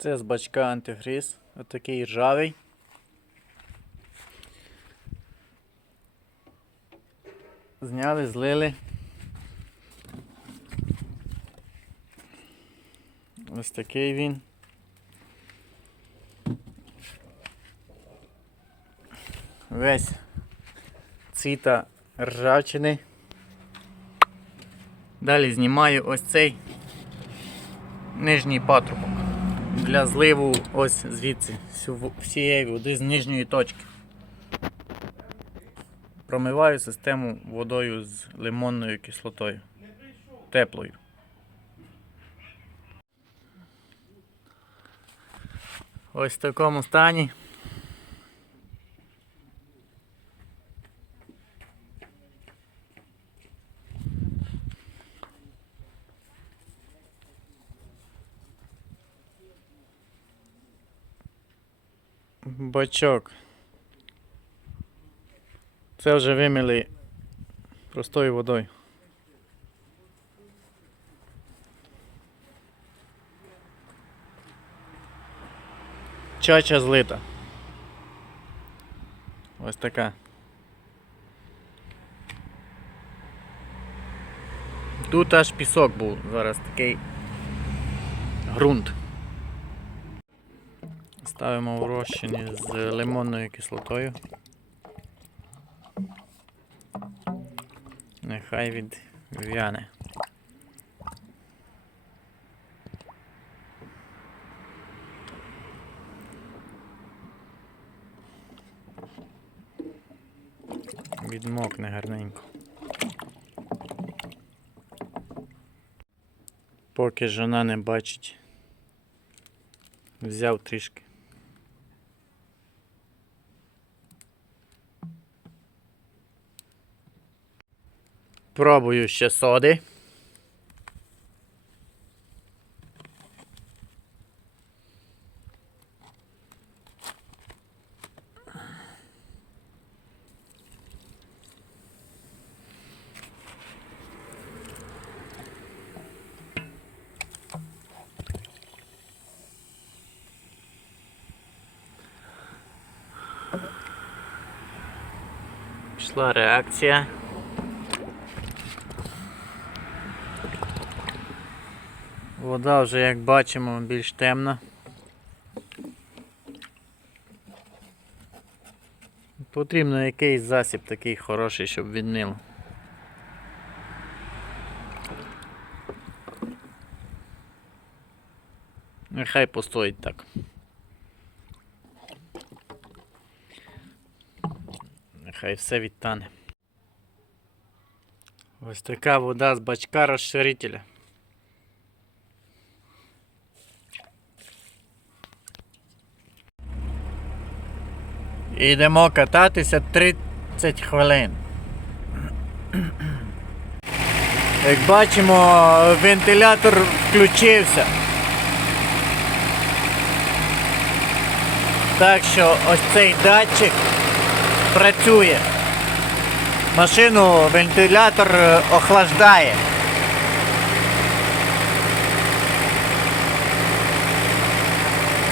Це з бачка антифриз, отакий ржавий. Зняли, злили. Ось такий він. Весь ціта ржавчини. Далі знімаю ось цей нижній патрубок для зливу ось звідси всієї води з нижньої точки. Промиваю систему водою з лимонною кислотою. Теплою. Ось в такому стані. Бачок. Це вже вимили простою водою. Чача злита. Ось така. Тут аж пісок був, зараз такий ґрунт. Ставимо в розчині з лимонною кислотою. Нехай відв'яне. Відмокне гарненько. Поки жона не бачить. Взяв трішки. Пробую ще соди. Пішла. Вода вже, як бачимо, більш темна. Потрібно якийсь засіб такий хороший, щоб відмило. Нехай постоїть так. Нехай все відтане. Ось така вода з бачка розширителя. Йдемо кататися 30 хвилин. Як бачимо, вентилятор включився. Так що ось цей датчик працює. Машину вентилятор е, охлаждає.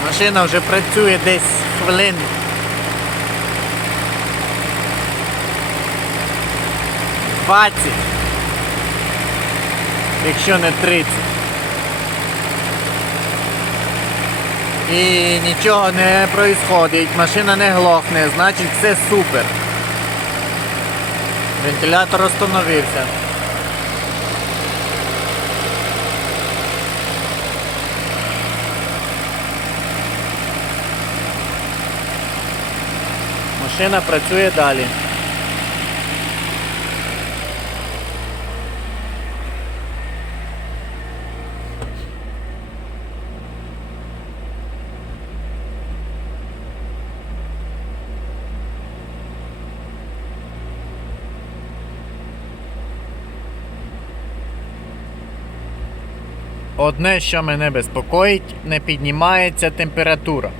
Машина вже працює десь хвилин 20, якщо не 30. І нічого не происходить, машина не глохне, значить все супер. Вентилятор остановився. Машина працює далі. Одне, що мене безпокоїть, не піднімається температура.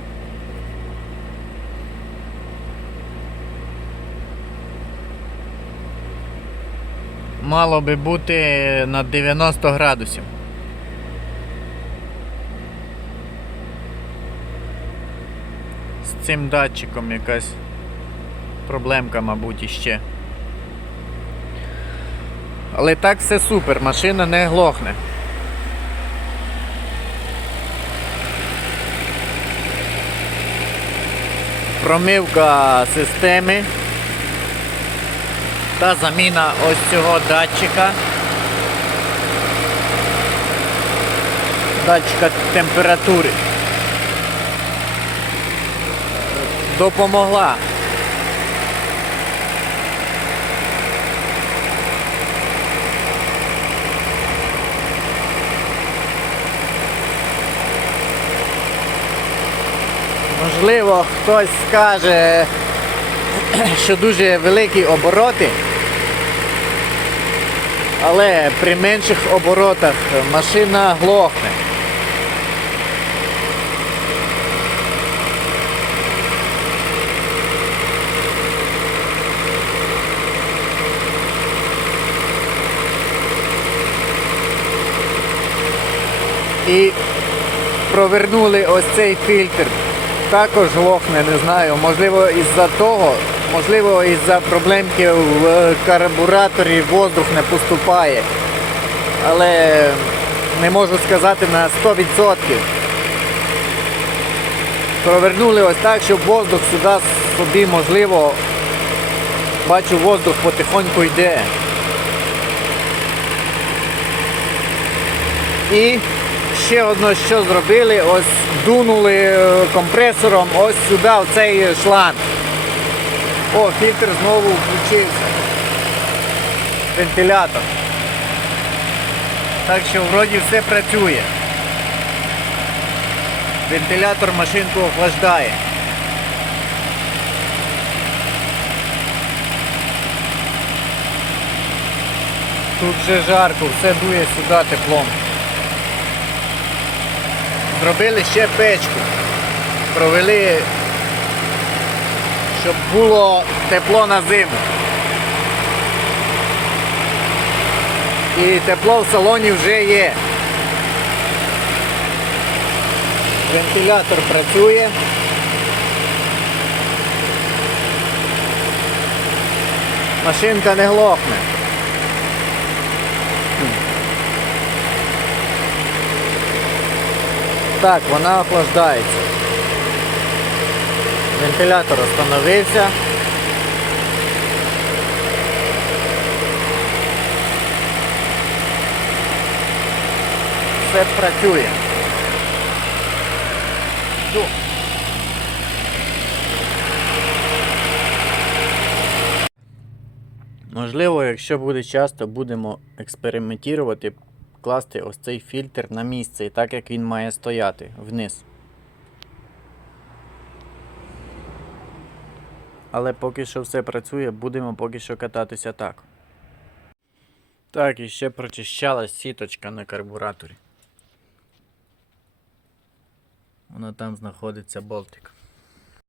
Мало би бути на 90 градусів. З цим датчиком якась проблемка, мабуть, іще. Але так все супер, машина не глохне. Промивка системи та заміна ось цього датчика. Датчика температури. Допомогла. Можливо, хтось скаже, що дуже великі обороти, але при менших оборотах машина глохне. І провернули ось цей фільтр. Також глохне, не знаю. Можливо, із-за того, можливо, із-за проблемки в карбураторі воздух не поступає. Але не можу сказати на 100%. Провернули ось так, щоб воздух сюди собі можливо. Бачу, воздух потихоньку йде. І ще одно, що зробили, ось дунули е, компресором ось сюди, в цей шланг. О, фільтр знову включився. Вентилятор. Так що вроді все працює. Вентилятор машинку охлаждає. Тут вже жарко, все дує сюди теплом. Зробили ще печку. Провели, щоб було тепло на зиму. І тепло в салоні вже є. Вентилятор працює. Машинка не глохне. Так, вона охлаждається. Вентилятор остановився. Все працює. Можливо, якщо буде часто, будемо експериментувати, класти ось цей фільтр на місце, і так як він має стояти вниз. Але поки що все працює, будемо поки що кататися так. Так, і ще прочищалась сіточка на карбураторі. Вона там знаходиться болтик.